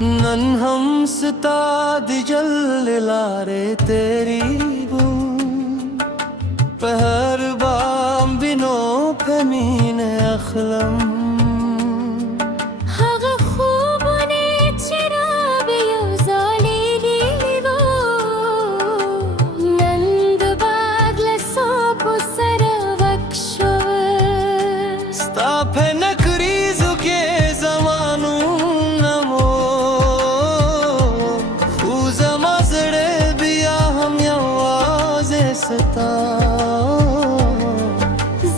none हम सिताद जल लारे तेरी पहर बाम बिनो फमीन अखलम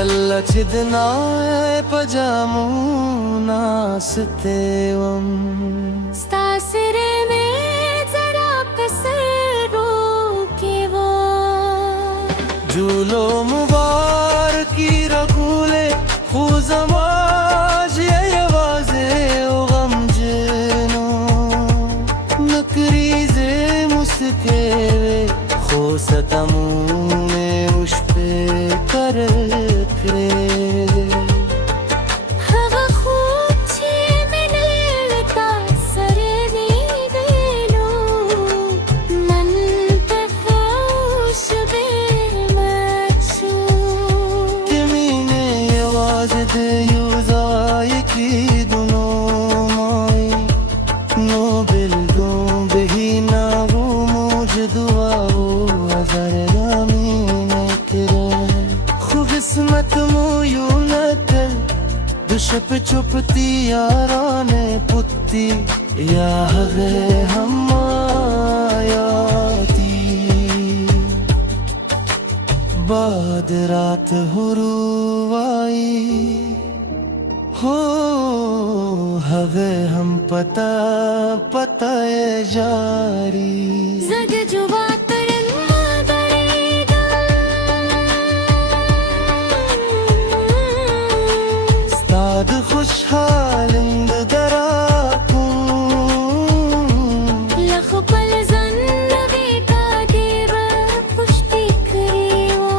कल्ला चिदनाए पजामू नासते वम स्तासिरे में जरा कसरो के वो झूलो मुबारकी रखूले खुजमाज ये आवाज़े ओ गमजनो नकरीज़े मुस्के खो सतमूने उस पे कर छुप छुपती याराने पुत्ती या है हम आयाती बाद रात हुरुवाई हो हवे हम पता पता जारी जग जुबा खुशहाल लख पल ज़न्नवी का देवा पुष्टि करेवा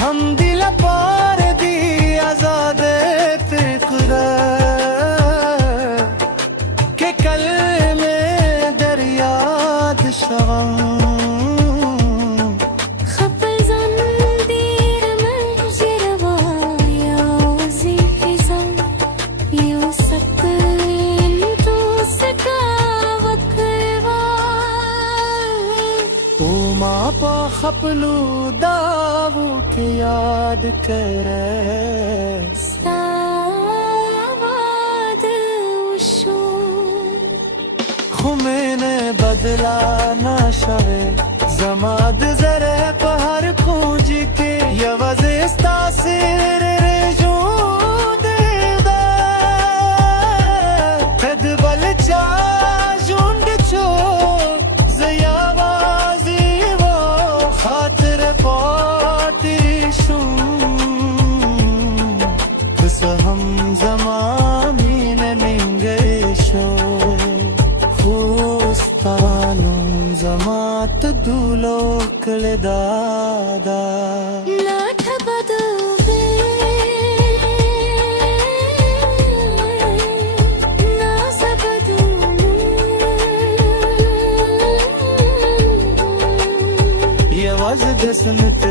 हम दिल पार दी आजाद फिक्र के कल में दरिया शवम दावू के याद करे Savad ushu खुमेने बदला ना शवे जमाद जरे पहर खूंज के यवज़िस्ता सिर रेजूदेदा कद बलचा झुंड चो ज़यावाज़ी वो खातिर पाटिशुं बस हम ज़मामीन निंगेशो खुस्तानुं ज़मात दूलो कले दादा Nath badube Naz badunu ये वज़ दसनत